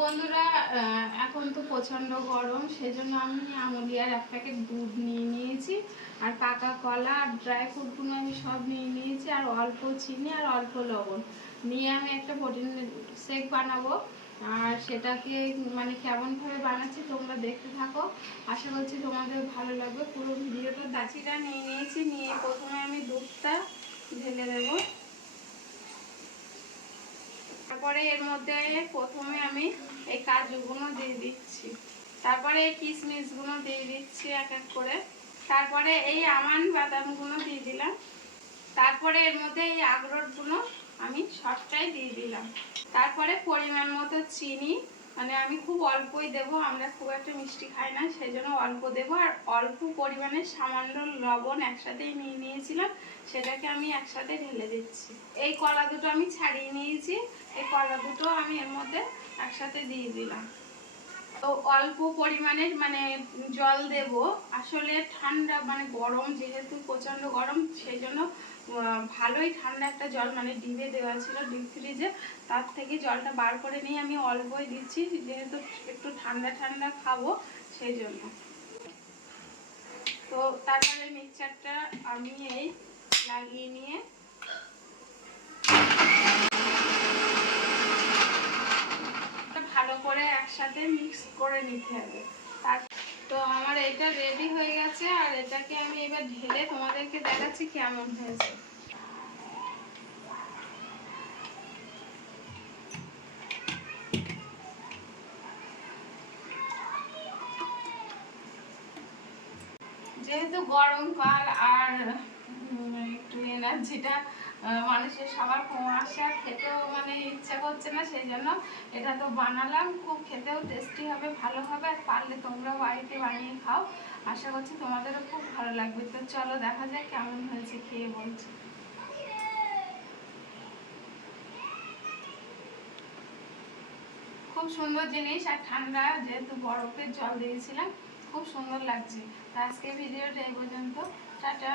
বন্ধুরা এখন তো প্রচণ্ড গরম, সেজন্য আমি আমলিয়ার এক প্যাকেট দুধ নিয়ে নিয়েছি, আর পাকা কলা আর ড্রাই ফ্রুটগুলো আমি সব নিয়ে নিয়েছি, আর অল্প চিনি আর অল্প লবণ। নিয়ে আমি একটা প্রোটিন শেক বানাবো, আর সেটাকে মানে কেমনভাবে বানাচ্ছি তোমরা দেখতে থাকো। আশা করছি তোমাদের ভালো লাগবে। পুরো ভিডিওটা দাচিটা নিয়ে নিয়েছি, নিয়ে প্রথমে আমি দুধটা ঢেলে দেবো। তারপরে এর মধ্যে প্রথমে আমি এই কাজুগুলো দিয়ে দিচ্ছি। তারপরে এই কিশমিশগুলো দিয়ে দিচ্ছি এক এক করে। তারপরে এই আমান বাদামগুলো দিয়ে দিলাম। তারপরে এর মধ্যে এই আখরোটগুলো আমি সবটাই দিয়ে দিলাম। তারপরে পরিমাণ মতো চিনি মানে আমি খুব অল্পই দেব, আমরা খুব একটা মিষ্টি খাই না, সেই জন্য অল্প দেব। আর অল্প পরিমাণে সামান্য লবণ একসাথেই নিয়ে নিয়েছিলাম সেটাকে আমি একসাথে ঢেলে দিচ্ছি। এই কলা দুটো আমি ছাড়িয়ে নিয়েছি। এই কলা দুটো আমি এর মধ্যে একসাথে দিয়ে দিলাম। তো অল্প পরিমাণে মানে জল দেব। আসলে ঠান্ডা মানে গরম, যেহেতু প্রচণ্ড গরম সেই জন্য ভালোই ঠান্ডা একটা জল মানে ডিবে দেওয়া ছিল ডিপ ফ্রিজে, তার থেকে জলটা বার করে নিয়ে আমি অল্পই দিচ্ছি, যেহেতু একটু ঠান্ডা ঠান্ডা খাব সেই জন্য তো তারপরে মিক্সচারটা আমি এই লাগিয়ে নিয়ে। ভালো করে একসাথে মিক্স করে নিতে হবে। তো আমার এটা রেডি হয়ে গেছে আর এটাকে আমি এবার ঢেলে তোমাদেরকে দেখাচ্ছি কেমন হয়েছে। যেহেতু গরমকাল আর একটু এনার্জিটা মানুষের সবার আর খেতেও মানে ইচ্ছা করছে না, সেই জন্য এটা তো বানালাম। খুব খেতেও টেস্টি হবে, ভালো হবে। আর পারলে তোমরাও বাড়িতে বানিয়ে খাও। আশা করছি তোমাদেরও খুব ভালো লাগবে। তো চলো দেখা যাক কেমন হয়েছে, খেয়ে বলছি। খুব সুন্দর জিনিস আর ঠান্ডা, যেহেতু বরফের জল দিয়েছিলাম, খুব সুন্দর লাগছে। তো আজকে ভিডিওটা এই পর্যন্ত। টাটা।